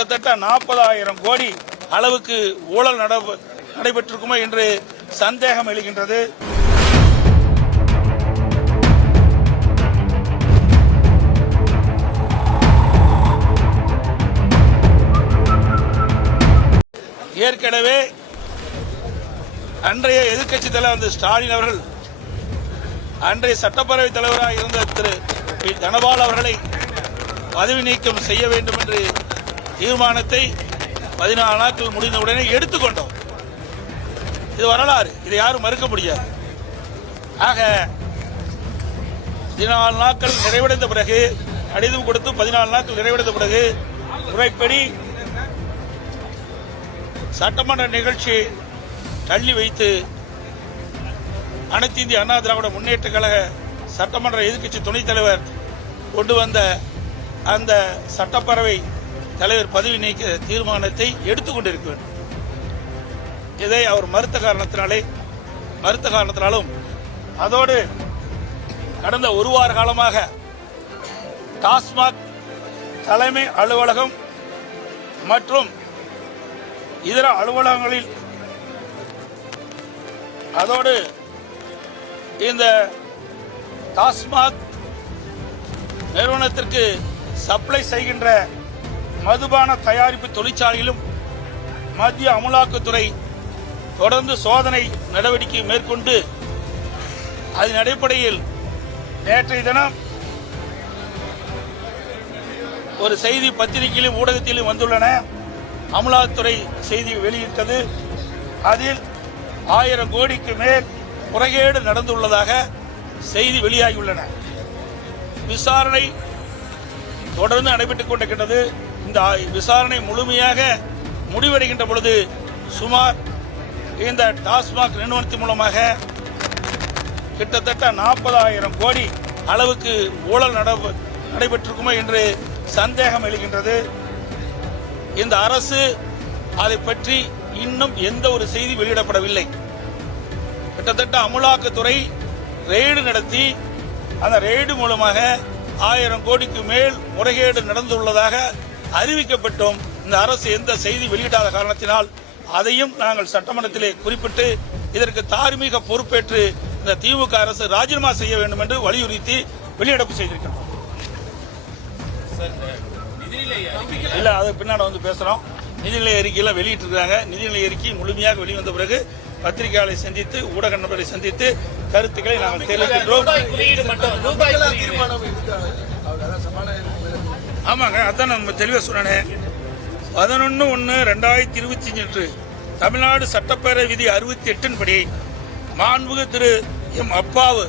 கிட்டத்தட்ட நாற்பதாயிரம் கோடி அளவுக்கு ஊழல் நடைபெற்றிருக்குமோ என்று சந்தேகம் எழுகின்றது. ஏற்கனவே அன்றைய எதிர்க்கட்சி தலைவர் ஸ்டாலின் அவர்கள் அன்றைய சட்டப்பேரவைத் தலைவராக இருந்த திரு தனபால் அவர்களை பதவி நீக்கம் செய்ய வேண்டும் என்று தீர்மானத்தை பதினாலு நாட்கள் முடிந்தவுடனே எடுத்துக்கொண்டோம். இது வரலாறு. இதை யாரும் மறுக்க முடியாது. ஆக பதினாலு நாட்கள் நிறைவடைந்த பிறகு கடிதம் கொடுத்து பதினாலு நாட்கள் நிறைவடைந்த பிறகு முறைப்படி சட்டமன்ற நிகழ்ச்சி தள்ளி வைத்து அனைத்து இந்திய அண்ணா திராவிட முன்னேற்ற கழக சட்டமன்ற எதிர்க்கட்சி துணைத் தலைவர் கொண்டு வந்த அந்த சட்டப்பேரவை தலைவர் பதவி நீக்க தீர்மானத்தை எடுத்துக்கொண்டிருக்க வேண்டும். இதை அவர் மறுத்த காரணத்தினாலே மறுத்த காரணத்தினாலும் அதோடு கடந்த ஒரு வார காலமாக டாஸ்மாக் தலைமை அலுவலகம் மற்றும் இதர அலுவலகங்களில் அதோடு இந்த டாஸ்மாக் நிறுவனத்திற்கு சப்ளை செய்கின்ற மதுபான தயாரிப்பு தொழிற்சாலையிலும் மத்திய அமலாக்கத்துறை தொடர்ந்து சோதனை நடவடிக்கை மேற்கொண்டு அதன் அடிப்படையில் நேற்றைய தினம் ஒரு செய்தி பத்திரிகையிலும் ஊடகத்திலும் வந்துள்ளன. அமலாக்கத்துறை செய்தி வெளியிட்டது. அதில் ஆயிரம் கோடிக்கு மேல் முறைகேடு நடந்துள்ளதாக செய்தி வெளியாகியுள்ளன. விசாரணை தொடர்ந்து நடைபெற்றுக் கொண்டிருக்கின்றது. இந்த விசாரணை முழுமையாக முடிவடைகின்ற பொழுது சுமார் இந்த டாஸ்மாக் நிறுவனத்தின் மூலமாக கிட்டத்தட்ட நாற்பதாயிரம் கோடி அளவுக்கு ஊழல் நட- நடைபெற்றிருக்குமோ என்று சந்தேகம் எழுகின்றது. இந்த அரசு அதை பற்றி இன்னும் எந்த ஒரு செய்தி வெளியிடப்படவில்லை. கிட்டத்தட்ட அமலாக்கத்துறை ரெய்டு நடத்தி அந்த ரெய்டு மூலமாக ஆயிரம் கோடிக்கு மேல் முறைகேடு நடந்துள்ளதாக அறிவிக்கப்பட்டும். இந்த அரசு எந்த செய்தி வெளியிடாத காரணத்தினால் அதையும் நாங்கள் சட்டமன்றத்திலே குறிப்பிட்டு இதற்கு தார்மீக பொறுப்பேற்று இந்த திமுக அரசு ராஜினாமா செய்ய வேண்டும் என்று வலியுறுத்தி வெளியிடப்பு செய்திருக்கிறோம் இல்ல அது பின்னாடி வந்து பேசுறோம். நிதிநிலை அறிக்கையில வெளியிட்டு இருக்காங்க நிதிநிலை அறிக்கை முழுமையாக வெளிவந்த பிறகு பத்திரிகையாளரை சந்தித்து ஊடக நபரை சந்தித்து கருத்துக்களை நாங்கள் தெரிவிக்கின்றோம். ஆமாங்க அதான் நம்ம தெளிவாக சொன்னேன். பதினொன்று ஒன்று ரெண்டாயிரத்தி இருபத்தி அஞ்சு தமிழ்நாடு சட்டப்பேரவை விதி அறுபத்தி எட்டின்படி மாண்புகு திரு எம் அப்பாவு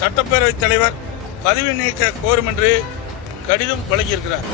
சட்டப்பேரவைத் தலைவர் பதவி நீக்க கோரும் என்று கடிதம் வழங்கியிருக்கிறார்.